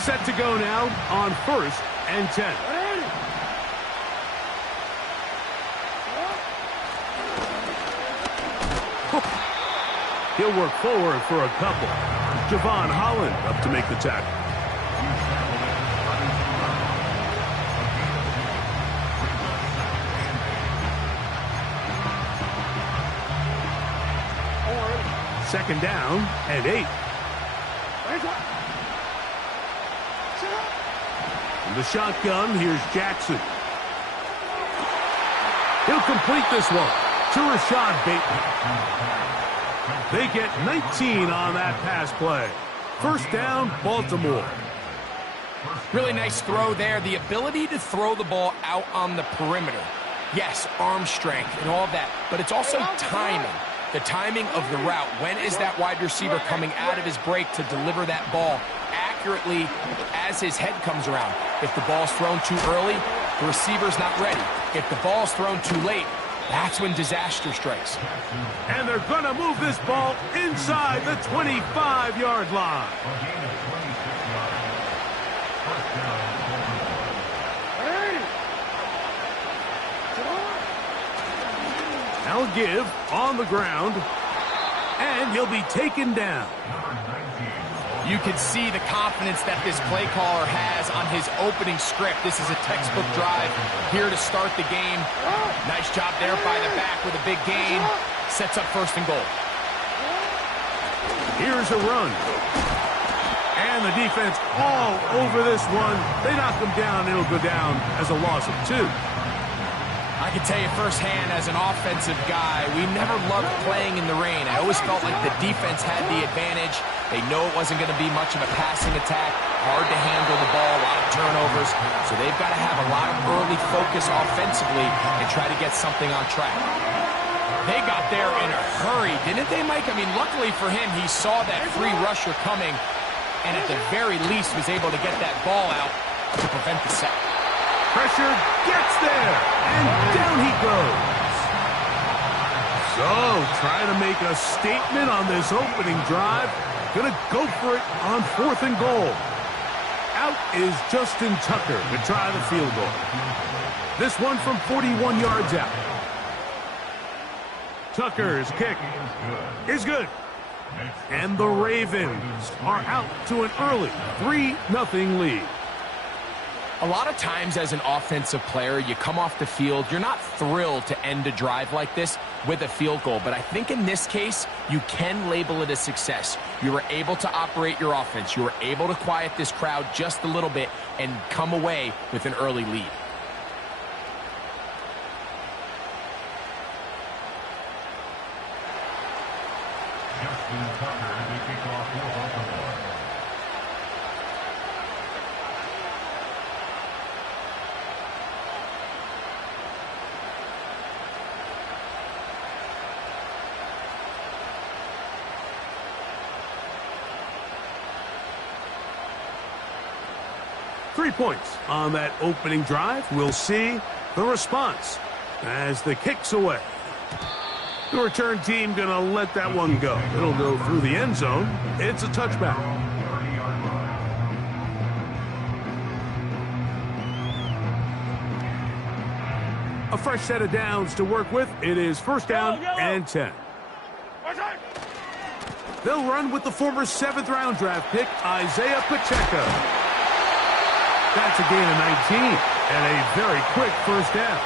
Set to go now on 1st and 10. He'll work forward for a couple. Javon Holland up to make the tackle. Second down and 8. In the shotgun, here's Jackson. He'll complete this one to Rashad Bateman. They get 19 on that pass play. First down, Baltimore. Really nice throw there. The ability to throw the ball out on the perimeter. Yes, arm strength and all that, but it's also timing. The timing of the route. When is that wide receiver coming out of his break to deliver that ball accurately as his head comes around? If the ball's thrown too early, the receiver's not ready. If the ball's thrown too late, that's when disaster strikes. And they're going to move this ball inside the 25-yard line. Now give on the ground, and he'll be taken down. You can see the confidence that this play caller has on his opening script. This is a textbook drive here to start the game. Nice job there by the back with a big gain. Sets up 1st and goal. Here's a run. And the defense all over this one. They knock him down. It'll go down as a loss of 2. I can tell you firsthand, as an offensive guy, we never loved playing in the rain. I always felt like the defense had the advantage. They know it wasn't going to be much of a passing attack. Hard to handle the ball, a lot of turnovers. So they've got to have a lot of early focus offensively and try to get something on track. They got there in a hurry, didn't they, Mike? I mean, luckily for him, he saw that free rusher coming and at the very least was able to get that ball out to prevent the sack. Pressure gets there, and down he goes. So, trying to make a statement on this opening drive. Gonna go for it on 4th and goal. Out is Justin Tucker to try the field goal. This one from 41 yards out. Tucker's kick is good. And the Ravens are out to an early 3-0 lead. A lot of times as an offensive player, you come off the field, you're not thrilled to end a drive like this with a field goal. But I think in this case, you can label it a success. You were able to operate your offense. You were able to quiet this crowd just a little bit and come away with an early lead. Three points on that opening drive. We'll see the response as the kick's away. The return team going to let that one go. It'll go through the end zone. It's a touchback. A fresh set of downs to work with. It is 1st down and 10. They'll run with the former 7th-round draft pick, Isaiah Pacheco. That's a gain of 19 and a very quick 1st down.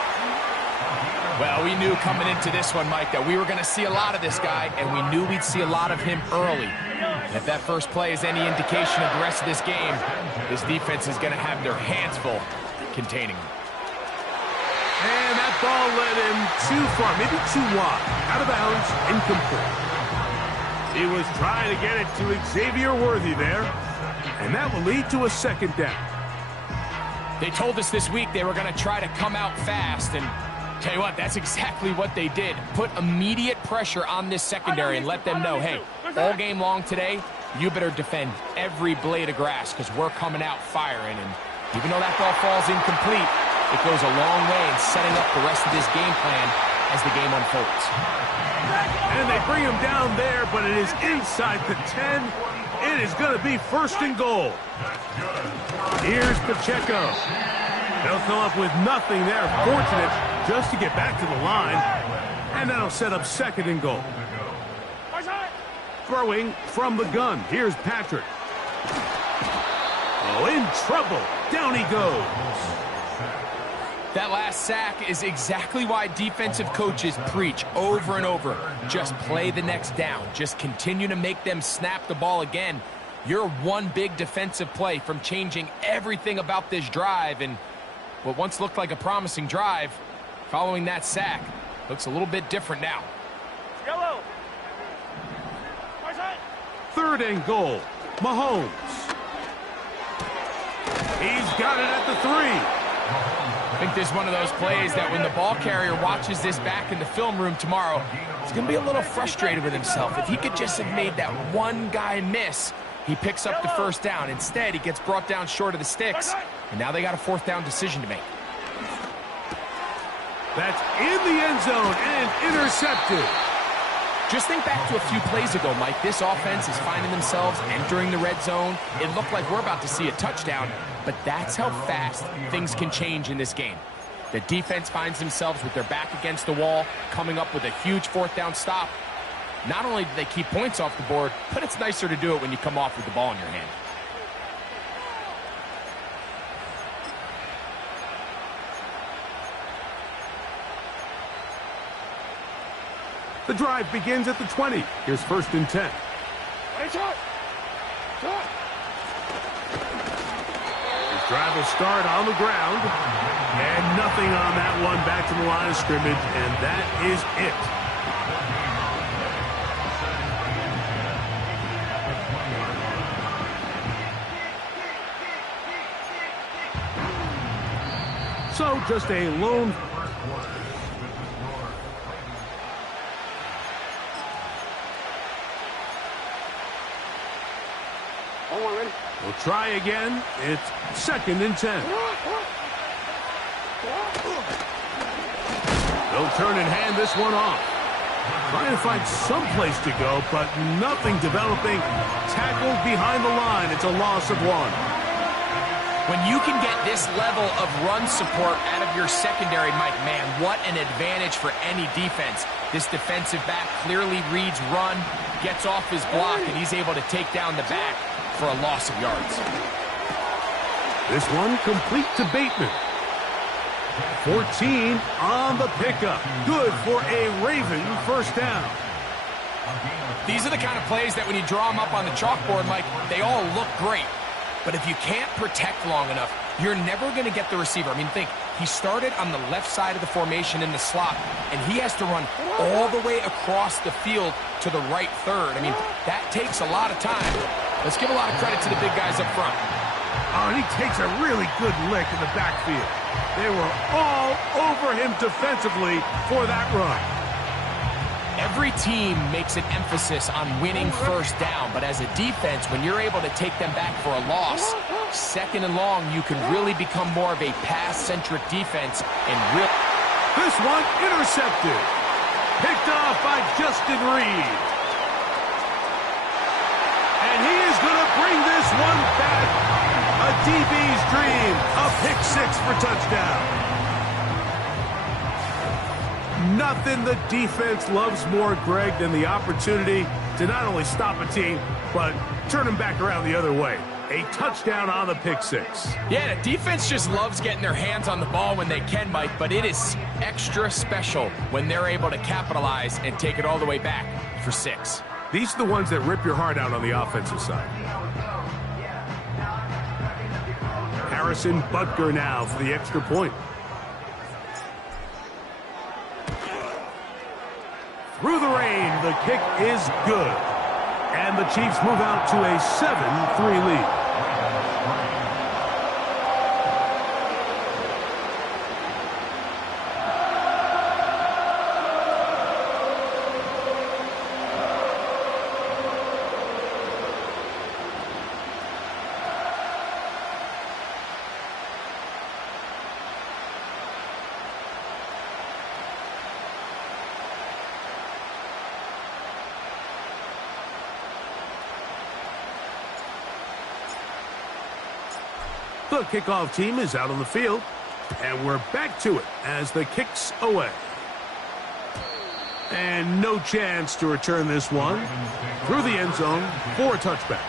Well, we knew coming into this one, Mike, that we were going to see a lot of this guy, and we knew we'd see a lot of him early. And if that first play is any indication of the rest of this game, this defense is going to have their hands full containing him. And that ball led him too far, maybe too wide. Out of bounds, incomplete. He was trying to get it to Xavier Worthy there, and that will lead to a 2nd down. They told us this week they were going to try to come out fast, and tell you what, that's exactly what they did. Put immediate pressure on this secondary and let them know, hey, all game long today, you better defend every blade of grass because we're coming out firing. And even though that ball falls incomplete, it goes a long way in setting up the rest of this game plan as the game unfolds. And they bring him down there, but it is inside the 10. It is going to be 1st and goal. Here's Pacheco. They'll come up with nothing there. Fortunate just to get back to the line. And that'll set up 2nd and goal. Throwing from the gun. Here's Patrick. Oh, in trouble. Down he goes. That last sack is exactly why defensive coaches preach over and over. Just play the next down. Just continue to make them snap the ball again. You're one big defensive play from changing everything about this drive. And what once looked like a promising drive, following that sack, looks a little bit different now. Yellow. 3rd and goal. Mahomes. He's got it at the 3. I think this is one of those plays that when the ball carrier watches this back in the film room tomorrow, he's going to be a little frustrated with himself. If he could just have made that one guy miss, he picks up the 1st down. Instead, he gets brought down short of the sticks, and now they got a 4th down decision to make. That's in the end zone and intercepted. Just think back to a few plays ago, Mike. This offense is finding themselves entering the red zone. It looked like we're about to see a touchdown, but that's how fast things can change in this game. The defense finds themselves with their back against the wall, coming up with a huge 4th down stop. Not only do they keep points off the board, but it's nicer to do it when you come off with the ball in your hand. The drive begins at the 20. Here's 1st and 10. His drive will start on the ground. And nothing on that one. Back to the line of scrimmage, and that is it. So just a lone... We'll try again. It's 2nd and 10. They'll turn and hand this one off. Trying to find some place to go, but nothing developing. Tackled behind the line. It's a loss of 1. When you can get this level of run support out of your secondary, Mike, man, what an advantage for any defense. This defensive back clearly reads run, gets off his block, and he's able to take down the back for a loss of yards. This one complete to Bateman. 14 on the pickup. Good for a Raven 1st down. These are the kind of plays that when you draw them up on the chalkboard, Mike, they all look great. But if you can't protect long enough, you're never going to get the receiver. I mean, think, he started on the left side of the formation in the slot, and he has to run all the way across the field to the right 3rd. I mean, that takes a lot of time. Let's give a lot of credit to the big guys up front. Oh, and he takes a really good lick in the backfield. They were all over him defensively for that run. Every team makes an emphasis on winning 1st down, but as a defense, when you're able to take them back for a loss, 2nd and long, you can really become more of a pass-centric defense and This one intercepted. Picked off by Justin Reed. And he is going to bring this one back. A DB's dream. A pick 6 for touchdown. Nothing the defense loves more, Greg, than the opportunity to not only stop a team, but turn them back around the other way. A touchdown on the pick 6. Yeah, the defense just loves getting their hands on the ball when they can, Mike, but it is extra special when they're able to capitalize and take it all the way back for 6. These are the ones that rip your heart out on the offensive side. Harrison Butker now for the extra point. Through the rain, the kick is good. And the Chiefs move out to a 7-3 lead. The kickoff team is out on the field, and we're back to it as the kick's away. And no chance to return this one through the end zone for a touchback.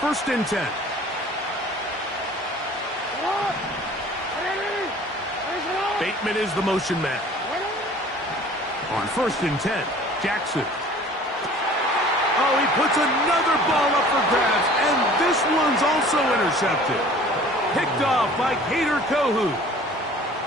First and 10. Bateman is the motion man. On first and 10, Jackson. Oh, he puts another ball up for grabs, and this one's also intercepted. Picked off by Kader Kohou.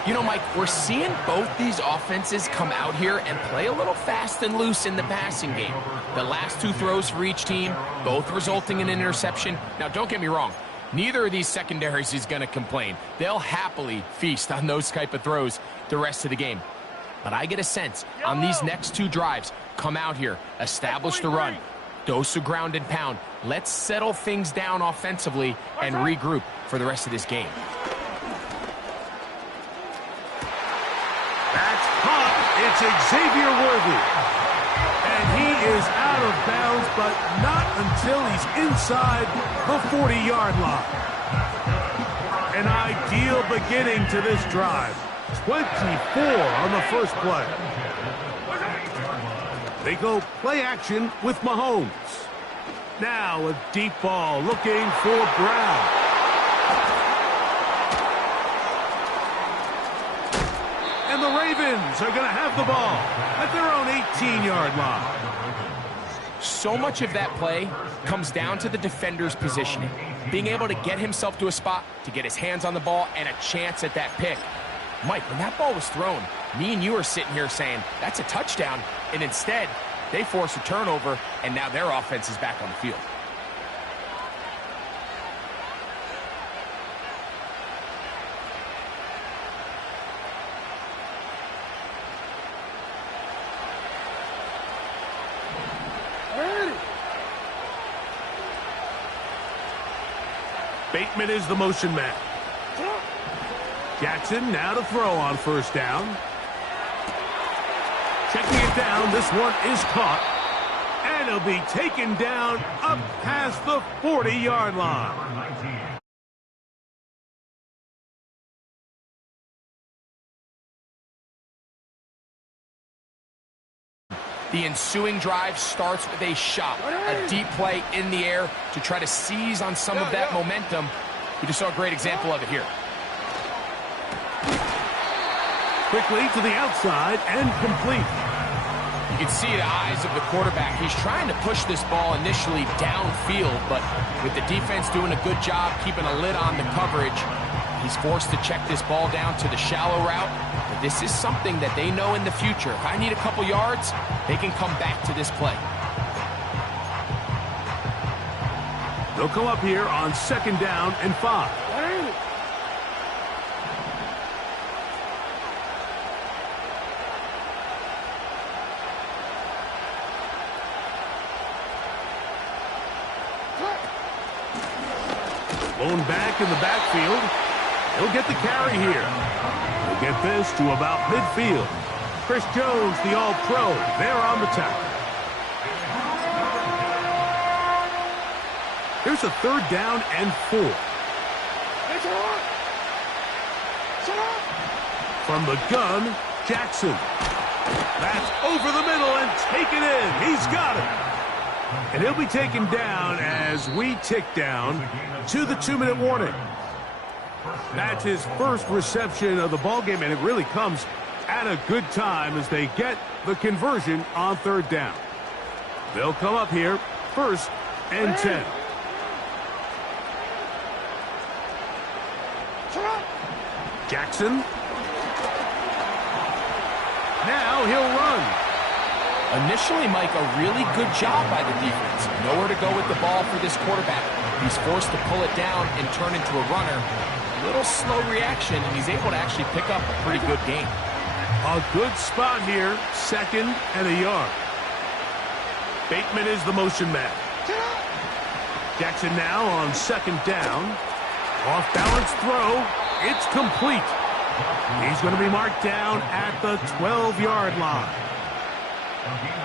You know, Mike, we're seeing both these offenses come out here and play a little fast and loose in the passing game. The last two throws for each team, both resulting in an interception. Now, don't get me wrong. Neither of these secondaries is going to complain. They'll happily feast on those type of throws the rest of the game. But I get a sense on these next two drives, come out here, establish the run, dose of ground and pound. Let's settle things down offensively and regroup for the rest of this game. That's caught. It's Xavier Worthy. And he is out of bounds, but not until he's inside the 40-yard line. An ideal beginning to this drive. 24 on the first play. They go play action with Mahomes. Now a deep ball looking for Brown. And the Ravens are going to have the ball at their own 18-yard line. So much of that play comes down to the defender's positioning. Being able to get himself to a spot, to get his hands on the ball, and a chance at that pick. Mike, when that ball was thrown, me and you are sitting here saying, that's a touchdown. And instead, they force a turnover, and now their offense is back on the field. Bateman is the motion man. Jackson now to throw on first down. Checking it down, this one is caught. And it'll be taken down up past the 40-yard line. The ensuing drive starts with a shot, a deep play in the air to try to seize on some of that momentum. We just saw a great example of it here. Quickly to the outside and complete. You can see the eyes of the quarterback. He's trying to push this ball initially downfield, but with the defense doing a good job keeping a lid on the coverage, he's forced to check this ball down to the shallow route. But this is something that they know in the future. If I need a couple yards, they can come back to this play. They'll come up here on second down and 5. Blown back in the backfield. He'll get the carry here. He'll get this to about midfield. Chris Jones, the All-Pro, there on the tackle. Here's a third down and 4. From the gun, Jackson. That's over the middle and taken in. He's got it. And he'll be taken down as we tick down to the 2-minute warning. That's his first reception of the ballgame, and it really comes at a good time as they get the conversion on third down. They'll come up here first and 10. Jackson. Now he'll run. Initially, Mike, a really good job by the defense. Nowhere to go with the ball for this quarterback. He's forced to pull it down and turn into a runner. A little slow reaction, and he's able to actually pick up a pretty good gain. A good spot here, second and a yard. Bateman is the motion man. Jackson now on second down. Off-balance throw. It's complete. He's going to be marked down at the 12-yard line.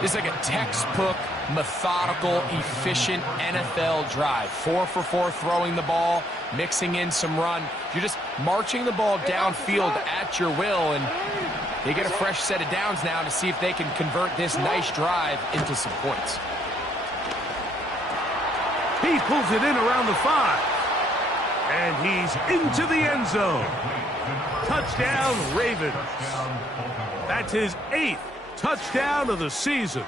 This is like a textbook, methodical, efficient NFL drive. 4 for 4 throwing the ball, mixing in some run. You're just marching the ball downfield at your will, and they get a fresh set of downs now to see if they can convert this nice drive into some points. He pulls it in around the 5. And he's into the end zone. Touchdown, Ravens. That's his 8th touchdown of the season.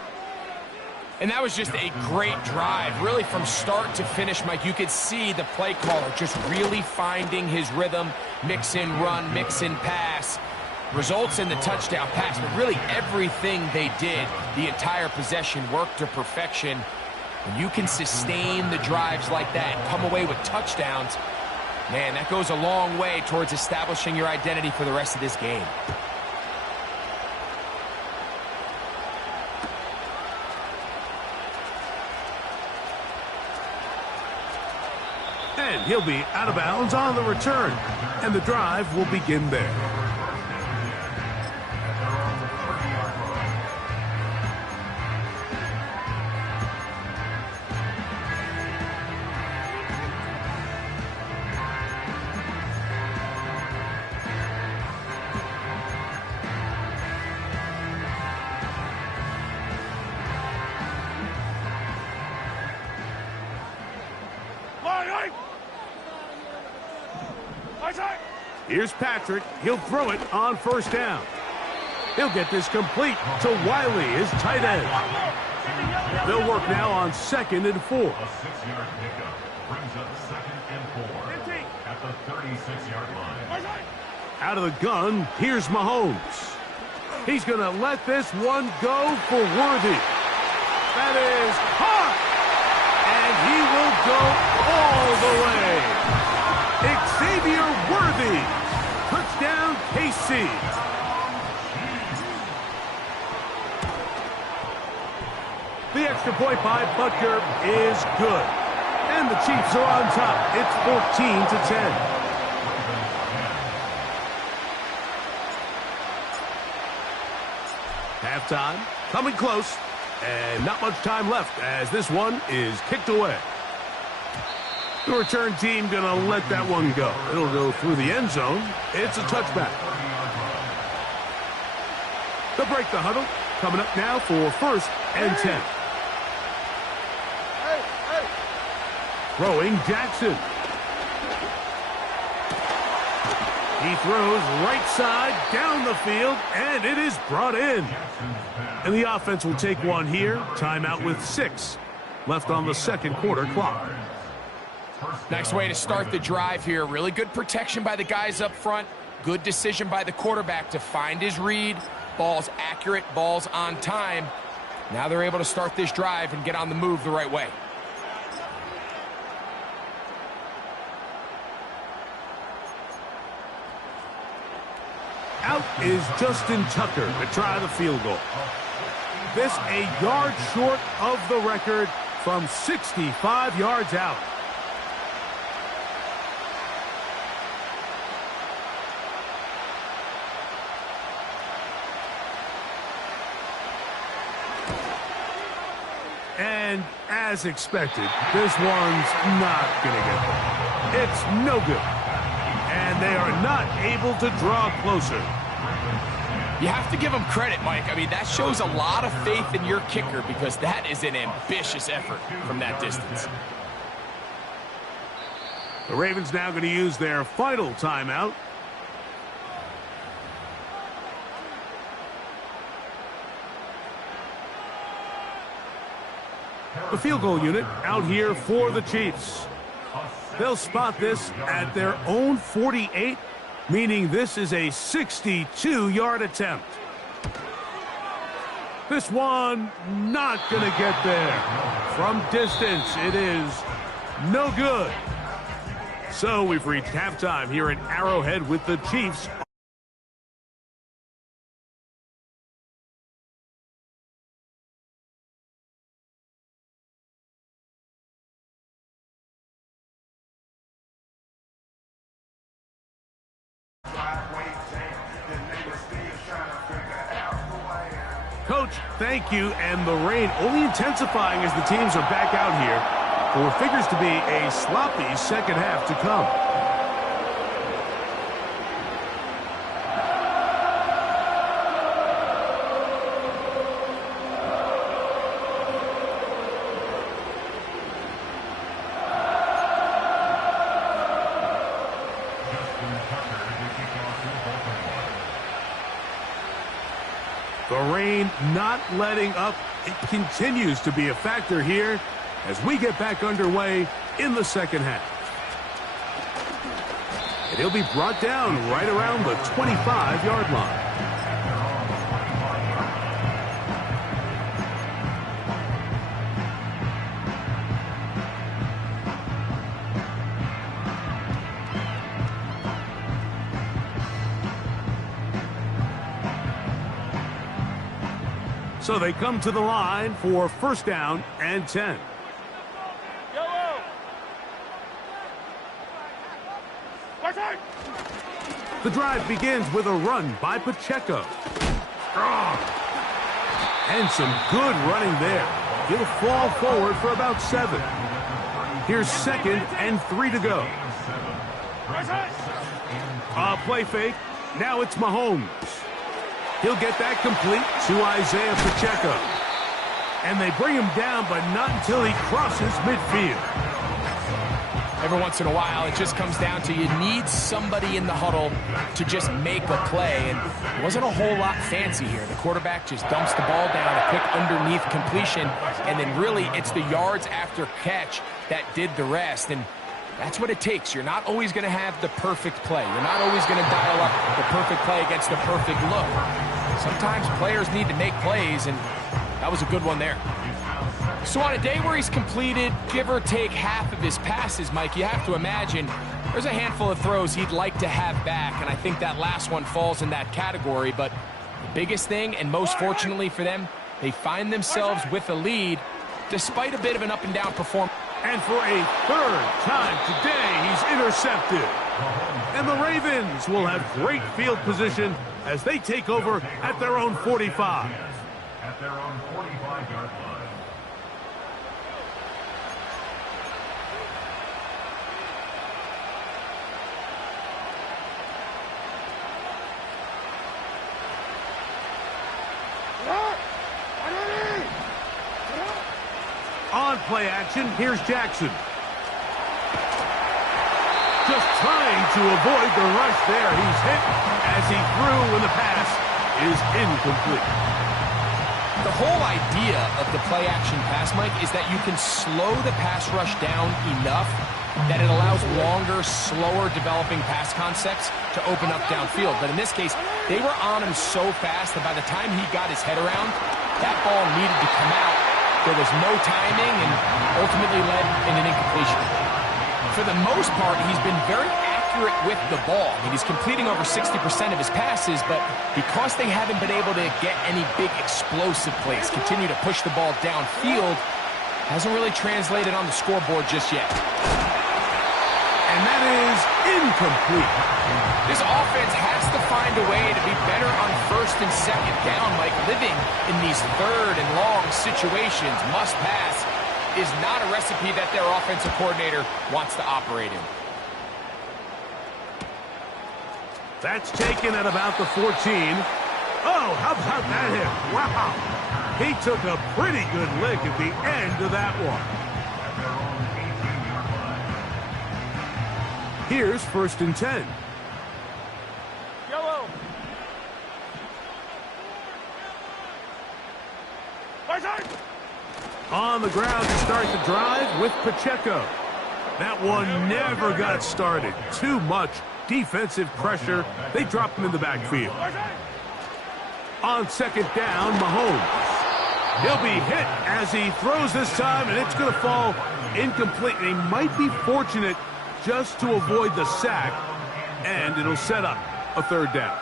And that was just a great drive. Really from start to finish, Mike, you could see the play caller just really finding his rhythm. Mix in run, mix in pass. Results in the touchdown pass. But really everything they did, the entire possession, worked to perfection. When you can sustain the drives like that and come away with touchdowns, man, that goes a long way towards establishing your identity for the rest of this game. And he'll be out of bounds on the return. And the drive will begin there. Here's Patrick. He'll throw it on first down. He'll get this complete to Wiley, his tight end. They'll work now on 2nd and 4. A 6-yard pickup brings up 2nd and 4 at the 36-yard line. Out of the gun, here's Mahomes. He's going to let this one go for Worthy. That is hot. And he will go all the way. Xavier Worthy. Touchdown, KC. The extra point by Butker is good. And the Chiefs are on top. It's 14-10. Halftime, coming close. And not much time left as this one is kicked away. The return team going to let that one go. It'll go through the end zone. It's a touchback. They'll break the huddle. Coming up now for 1st and 10. Throwing Jackson. He throws right side down the field, and it is brought in. And the offense will take one here. Timeout with 6 left on the 2nd quarter clock. Nice way to start the drive here. Really good protection by the guys up front. Good decision by the quarterback to find his read. Ball's accurate, ball's on time. Now they're able to start this drive and get on the move the right way. Out is Justin Tucker to try the field goal. This a yard short of the record from 65 yards out. And as expected, this one's not going to get there. It's no good. And they are not able to draw closer. You have to give them credit, Mike. I mean, that shows a lot of faith in your kicker because that is an ambitious effort from that distance. The Ravens now going to use their final timeout. The field goal unit out here for the Chiefs. They'll spot this at their own 48, meaning this is a 62-yard attempt. This one not going to get there. From distance, it is no good. So we've reached halftime here at Arrowhead with the Chiefs. Coach Thank you, and the rain only intensifying as the teams are back out here for what figures to be a sloppy second half to come. The rain not letting up. It continues to be a factor here as we get back underway in the second half. And he'll be brought down right around the 25-yard line. So they come to the line for first down and 10. The drive begins with a run by Pacheco. And some good running there. He'll fall forward for about 7. Here's 2nd and 3 to go. Play fake. Now it's Mahomes. He'll get that complete to Isaiah Pacheco. And they bring him down, but not until he crosses midfield. Every once in a while, it just comes down to you need somebody in the huddle to just make a play. And it wasn't a whole lot fancy here. The quarterback just dumps the ball down, a quick underneath completion, and then really it's the yards after catch that did the rest. And that's what it takes. You're not always going to have the perfect play. You're not always going to dial up the perfect play against the perfect look. Sometimes players need to make plays, and that was a good one there. So on a day where he's completed, give or take half of his passes, Mike, you have to imagine there's a handful of throws he'd like to have back, and I think that last one falls in that category. But the biggest thing, and most fortunately for them, they find themselves with a lead despite a bit of an up-and-down performance. And for a third time today, he's intercepted. And the Ravens will have great field position as they take over at their own 45. At their own 45-yard line. On play action, here's Jackson. Just trying to avoid the rush there. He's hit as he threw when the pass is incomplete. The whole idea of the play action pass, Mike, is that you can slow the pass rush down enough that it allows longer, slower developing pass concepts to open up downfield. But in this case, they were on him so fast that by the time he got his head around, that ball needed to come out. There was no timing and ultimately led in an incompletion. For the most part, he's been very accurate with the ball. I mean, he's completing over 60% of his passes, but because they haven't been able to get any big explosive plays, continue to push the ball downfield, hasn't really translated on the scoreboard just yet. And that is incomplete. This offense has to find a way to be better on first and second down, Mike. Living in these third and long situations, must pass, is not a recipe that their offensive coordinator wants to operate in. That's taken at about the 14. Oh, how about that hit? Wow. He took a pretty good lick at the end of that one. Here's 1st and 10. Yellow. On the ground to start the drive with Pacheco. That one never got started. Too much defensive pressure. They drop him in the backfield. On 2nd down, Mahomes. He'll be hit as he throws this time, and it's going to fall incomplete. They might be fortunate just to avoid the sack, and it'll set up a 3rd down.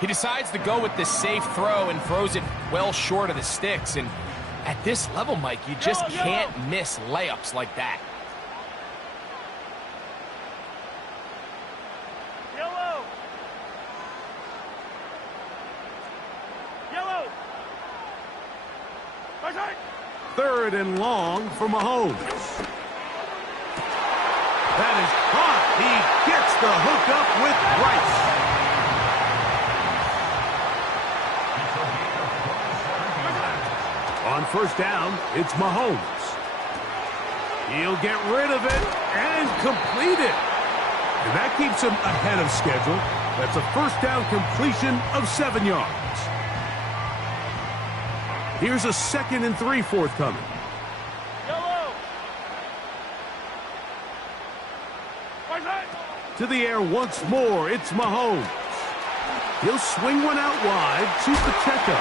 He decides to go with this safe throw and throws it well short of the sticks. And at this level, Mike, you just can't miss layups like that. Yellow. 3rd and long for Mahomes. That is caught. He gets the hookup with Rice. On 1st down, it's Mahomes. He'll get rid of it and complete it. And that keeps him ahead of schedule. That's a 1st down completion of 7 yards. Here's a 2nd and 3 forthcoming. To the air once more, it's Mahomes. He'll swing one out wide to Pacheco.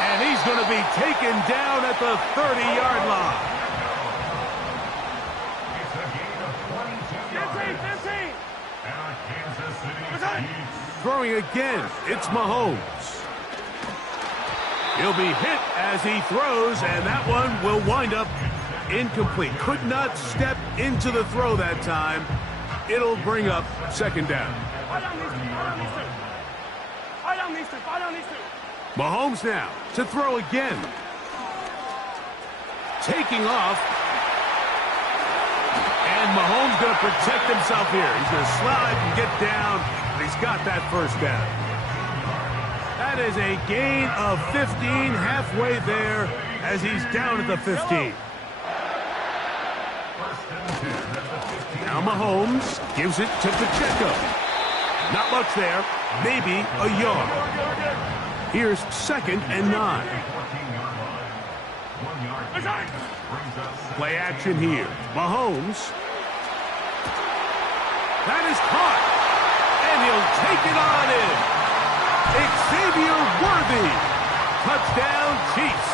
And he's going to be taken down at the 30-yard line. Throwing again, it's Mahomes. He'll be hit as he throws, and that one will wind up incomplete. Could not step into the throw that time. It'll bring up 2nd down. Mahomes now to throw again. Taking off. And Mahomes going to protect himself here. He's going to slide and get down, and he's got that 1st down. That is a gain of 15, halfway there as he's down at the 15. Now Mahomes gives it to Pacheco. Not much there, maybe a yard. Here's 2nd and 9. Play action here. Mahomes. That is caught. And he'll take it on in. Xavier Worthy. Touchdown, Chiefs.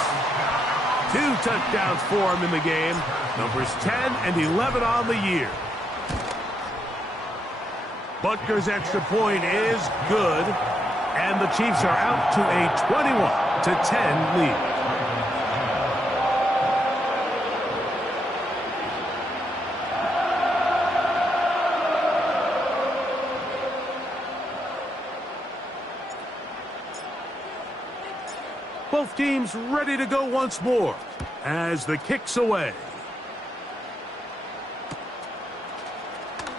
2 touchdowns for him in the game. Numbers 10 and 11 on the year. Butker's extra point is good. And the Chiefs are out to a 21-10 lead. Both teams ready to go once more as the kick's away.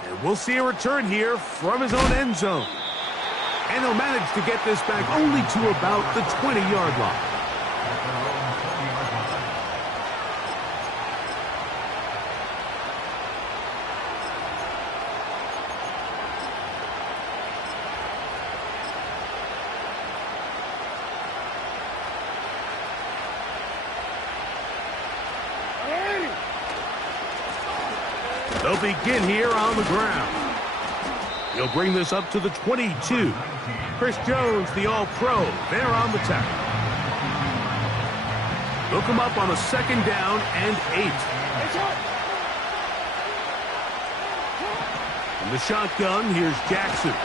And we'll see a return here from his own end zone. And he'll manage to get this back only to about the 20-yard line. They'll begin here on the ground. He'll bring this up to the 22. Chris Jones, the All-Pro, there on the tackle. They'll come up on a 2nd down and 8. In the shotgun, here's Jackson.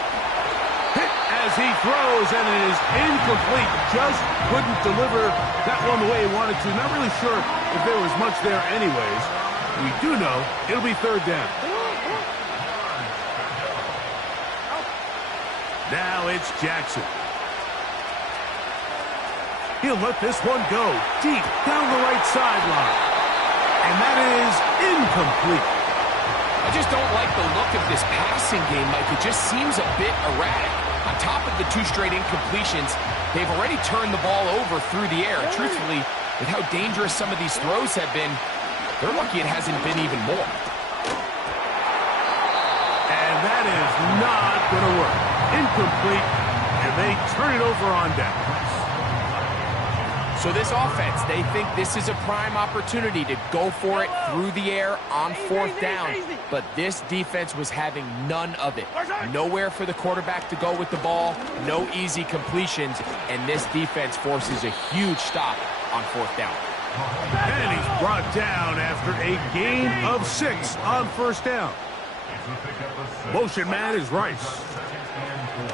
Hit as he throws, and it is incomplete. Just couldn't deliver that one the way he wanted to. Not really sure if there was much there anyways. We do know it'll be 3rd down. Now it's Jackson. He'll let this one go deep down the right sideline. And that is incomplete. I just don't like the look of this passing game, Mike. It just seems a bit erratic. On top of the 2 straight incompletions, they've already turned the ball over through the air. Truthfully, with how dangerous some of these throws have been, they're lucky it hasn't been even more. And that is not going to work. Incomplete, and they turn it over on downs. So this offense, they think this is a prime opportunity to go for it through the air on 4th down. But this defense was having none of it. Nowhere for the quarterback to go with the ball, no easy completions, and this defense forces a huge stop on 4th down. And he's brought down after a gain of 6 on 1st down. Motion man is Rice.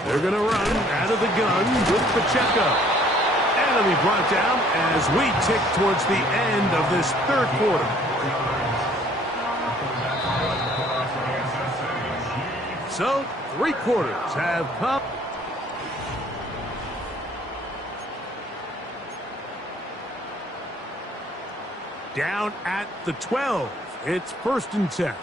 They're going to run out of the gun with Pacheco. And he'll be brought down as we tick towards the end of this 3rd quarter. So, 3 quarters have come. Down at the 12. It's 1st and 10.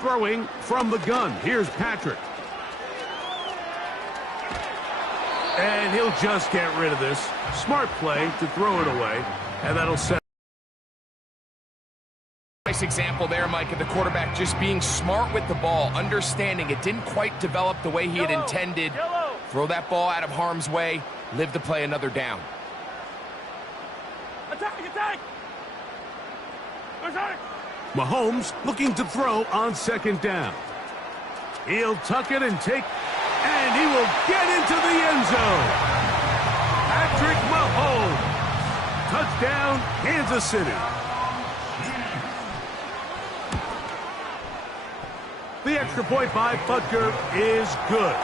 Throwing from the gun. Here's Patrick. And he'll just get rid of this. Smart play to throw it away. And that'll set. Nice example there, Mike, of the quarterback just being smart with the ball, understanding it didn't quite develop the way he had intended. Throw that ball out of harm's way, live to play another down. Attack! Mahomes looking to throw on 2nd down. He'll tuck it and take, and he will get into the end zone. Patrick Mahomes. Touchdown, Kansas City. The extra point by Butker is good.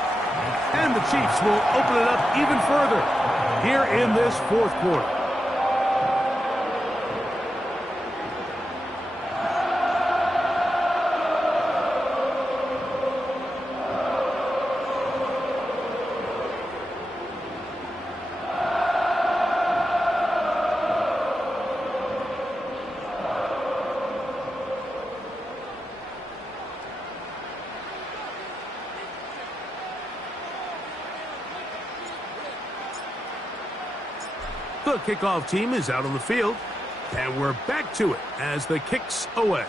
And the Chiefs will open it up even further here in this 4th quarter. The kickoff team is out on the field, and we're back to it as the kick's away.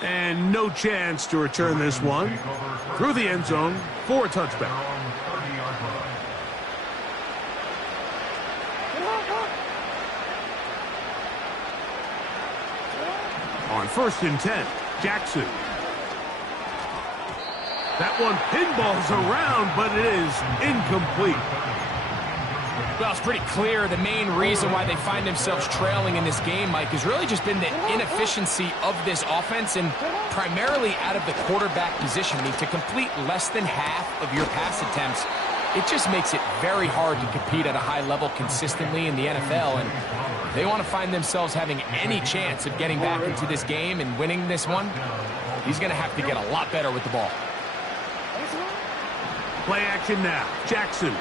And no chance to return this one through the end zone for a touchback. On 1st and 10, Jackson. That one pinballs around, but it is incomplete. Well, it's pretty clear the main reason why they find themselves trailing in this game, Mike, has really just been the inefficiency of this offense and primarily out of the quarterback position. I mean, to complete less than half of your pass attempts, it just makes it very hard to compete at a high level consistently in the NFL. And they want to find themselves having any chance of getting back into this game and winning this one. He's going to have to get a lot better with the ball. Play action now. Jackson.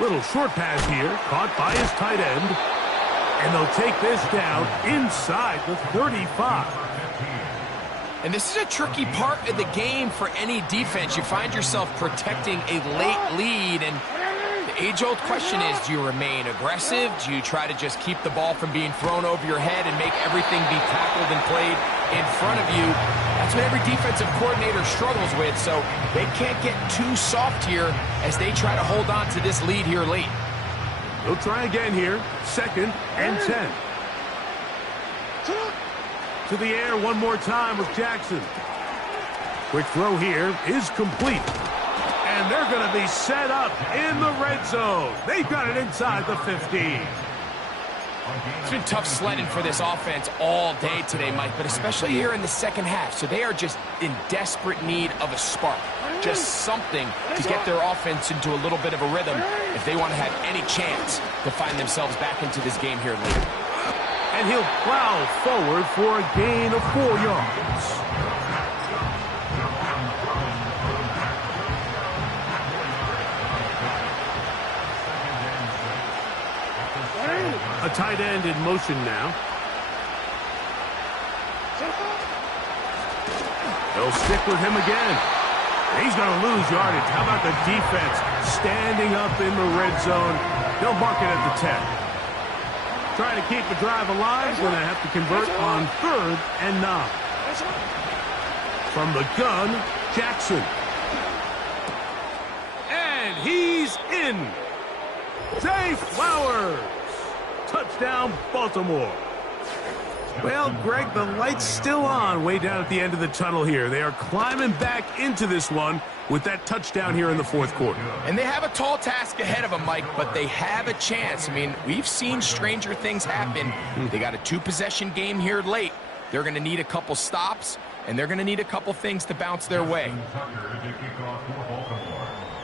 Little short pass here, caught by his tight end. And they'll take this down inside the 35. And this is a tricky part of the game for any defense. You find yourself protecting a late lead, and the age-old question is, do you remain aggressive? Do you try to just keep the ball from being thrown over your head and make everything be tackled and played in front of you? That's what every defensive coordinator struggles with, so they can't get too soft here as they try to hold on to this lead here late. They'll try again here. 2nd and 10. To the air one more time with Jackson. Quick throw here is complete. And they're going to be set up in the red zone. They've got it inside the 15. It's been tough sledding for this offense all day today, Mike, but especially here in the second half. So they are just in desperate need of a spark, just something to get their offense into a little bit of a rhythm if they want to have any chance to find themselves back into this game here late. And he'll plow forward for a gain of 4 yards. A tight end in motion now. They'll stick with him again. He's going to lose yardage. How about the defense standing up in the red zone? They'll mark it at the 10. Trying to keep the drive alive, going to have to convert on 3rd and 9. From the gun, Jackson. And he's in. Zay Flowers. Touchdown, Baltimore. Well, Greg, the light's still on way down at the end of the tunnel here. They are climbing back into this one with that touchdown here in the 4th quarter. And they have a tall task ahead of them, Mike, but they have a chance. I mean, we've seen stranger things happen. They got a 2-possession game here late. They're going to need a couple stops, and they're going to need a couple things to bounce their way.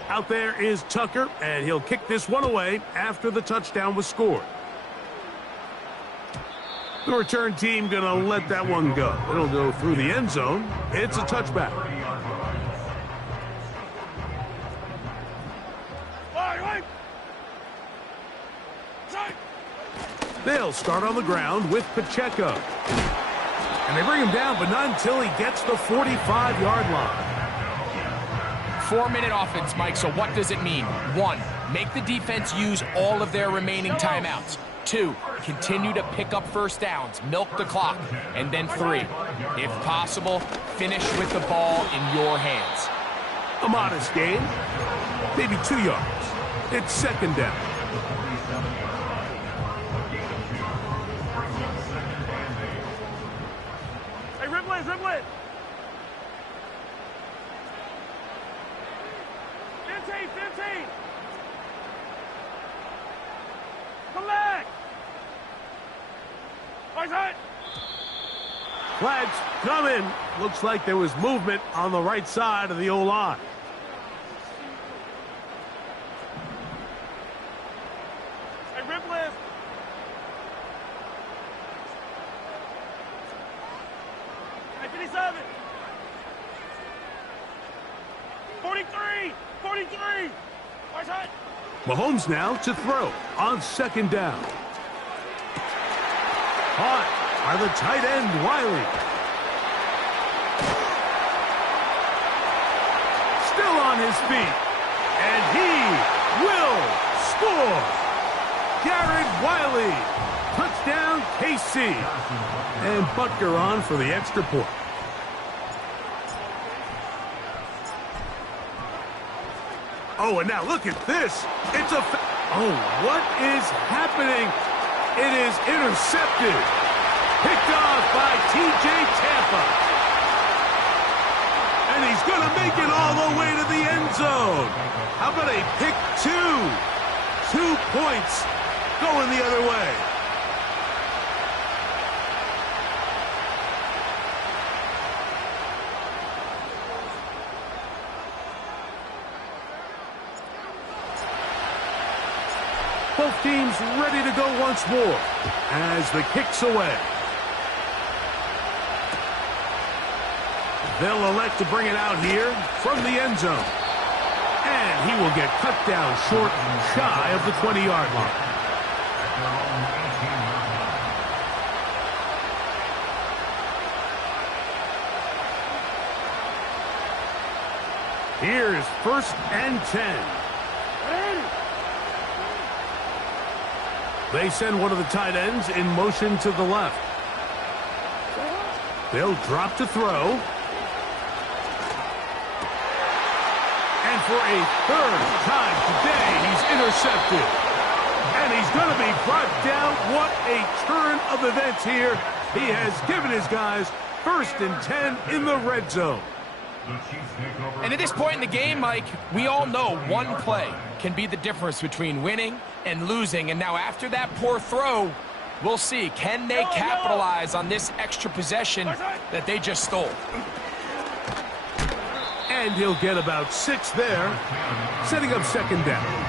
Out there is Tucker, and he'll kick this one away after the touchdown was scored. The return team going to let that one go. It'll go through the end zone. It's a touchback. They'll start on the ground with Pacheco. And they bring him down, but not until he gets the 45-yard line. 4-minute offense, Mike, so what does it mean? 1, make the defense use all of their remaining timeouts. 2, continue to pick up first downs, milk the clock. And then 3, if possible, finish with the ball in your hands. A modest gain, maybe 2 yards. It's second down. Hey, dribble it, dribble it. 15. Come back. Flags coming. Looks like there was movement on the right side of the O-line. Hey, dribble it. Hey, 57. 43. Mahomes now to throw on second down. Caught by the tight end, Wiley. Still on his feet. And he will score. Garrett Wiley. Touchdown, KC. And Butker on for the extra point. Oh, and now look at this. It's a... Oh, what is happening? It is intercepted. Picked off by T.J. Tampa. And he's going to make it all the way to the end zone. How about a pick 2? 2 points going the other way. Both teams ready to go once more as the kick's away. They'll elect to bring it out here from the end zone. And he will get cut down short and shy of the 20-yard line. Here's 1st and 10. They send one of the tight ends in motion to the left. They'll drop to throw. And for a 3rd time today, he's intercepted. And he's going to be brought down. What a turn of events here. He has given his guys 1st and 10 in the red zone. And at this point in the game, Mike, we all know one play can be the difference between winning and losing. And now after that poor throw, we'll see, can they capitalize on this extra possession that they just stole? And he'll get about 6 there, setting up second down.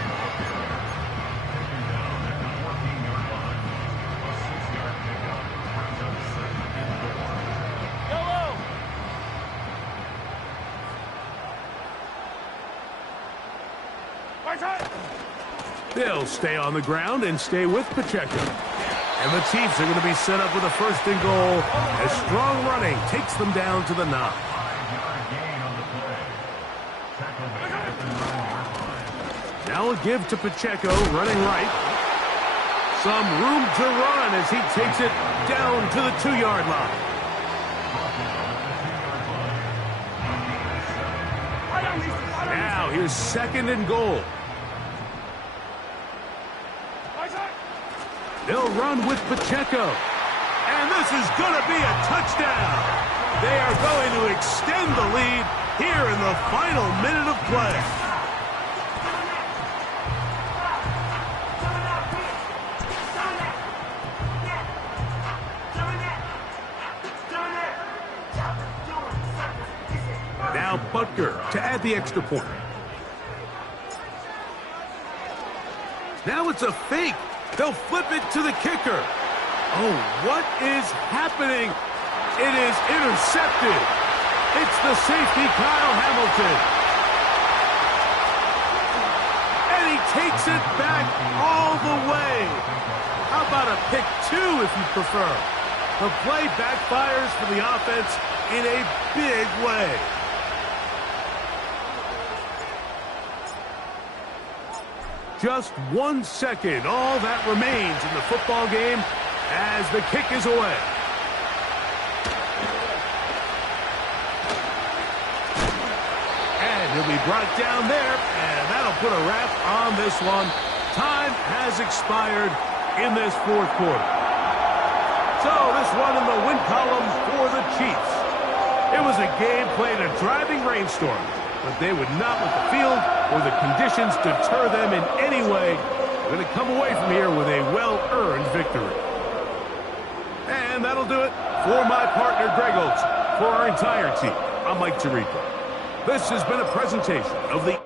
They'll stay on the ground and stay with Pacheco. And the Chiefs are going to be set up with a 1st and goal as strong running takes them down to the 9. Now a give to Pacheco, running right. Some room to run as he takes it down to the 2-yard line. Now here's 2nd and goal. They'll run with Pacheco. And this is going to be a touchdown. They are going to extend the lead here in the final minute of play. Now Butker to add the extra point. Now it's a fake. They'll flip it to the kicker. Oh, what is happening? It is intercepted. It's the safety, Kyle Hamilton. And he takes it back all the way. How about a pick 2 if you prefer? The play backfires for the offense in a big way. Just 1 second, all that remains in the football game as the kick is away. And he'll be brought down there, and that'll put a wrap on this one. Time has expired in this fourth quarter. So this one in the win column for the Chiefs. It was a game played in a driving rainstorm, but they would not let the field or the conditions deter them in any way. They're going to come away from here with a well-earned victory. And that'll do it for my partner, Greg Olsen. For our entire team, I'm Mike Tirico. This has been a presentation of the